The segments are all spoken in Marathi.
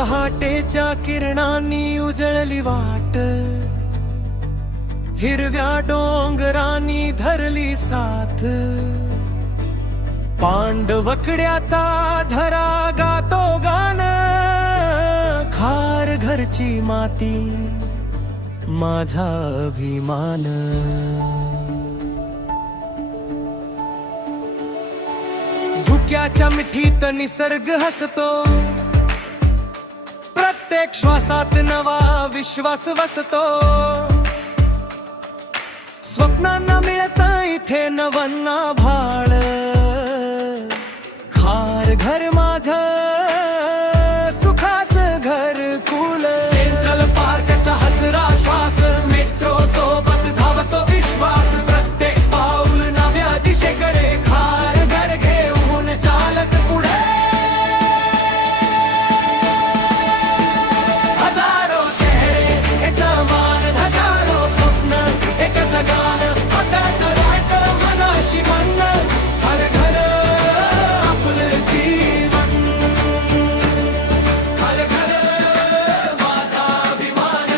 पहाटेच्या किरणांनी उजळली वाट, हिरव्या डोंगरांनी धरली साथ, पांडवकड्याचा झरा गातो गान, खार घरची माती माझा अभिमान। धुक्याच्या मिठीत निसर्ग हसतो, प्रत्येक श्वासात नवा विश्वास वसतो, स्वप्नांना मिळत इथे नवं आभाळ, खार घर माझं सुखाचं घर कुल। सेंट्रल पार्कचा हसरा श्वास, मेट्रो सोबत धावतो विश्वास, प्रत्येक पाऊल नव्या दिशेकडे, खार घर घेऊन चालत पुढे। हजारो चेहरे एक समान, हजारो स्वप्न एकच गान, हातात राहतं मनाशी मन, हर घर आपलं जीवन, हर घर माझा अभिमान।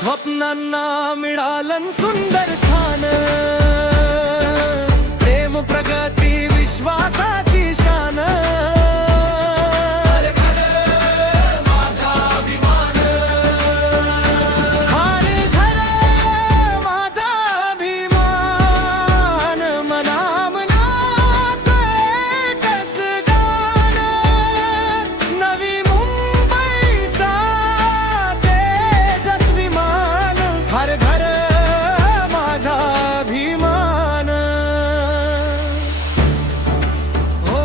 स्वप्नांना मिळालं सुंदर स्थान, प्रेम प्रगती विश्वासाची शान, हर घर माझा अभिमान, हर घर माझा अभिमान। मनामनात एकच गाण, नवी मुंबईचा तेजस्वी मान, हर घर माझा अभिमान। हो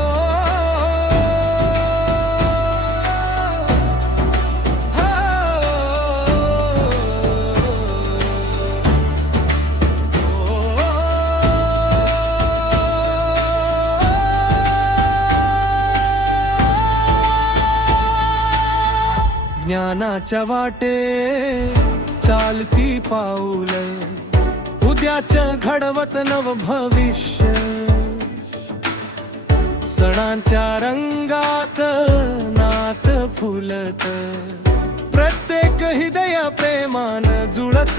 ज्ञानाच्या वाटे चालती पाऊल, उद्याचं घडवत नव भविष्य, सणांच्या रंगात नात फुलत, प्रत्येक हृदय प्रेमान जुळत।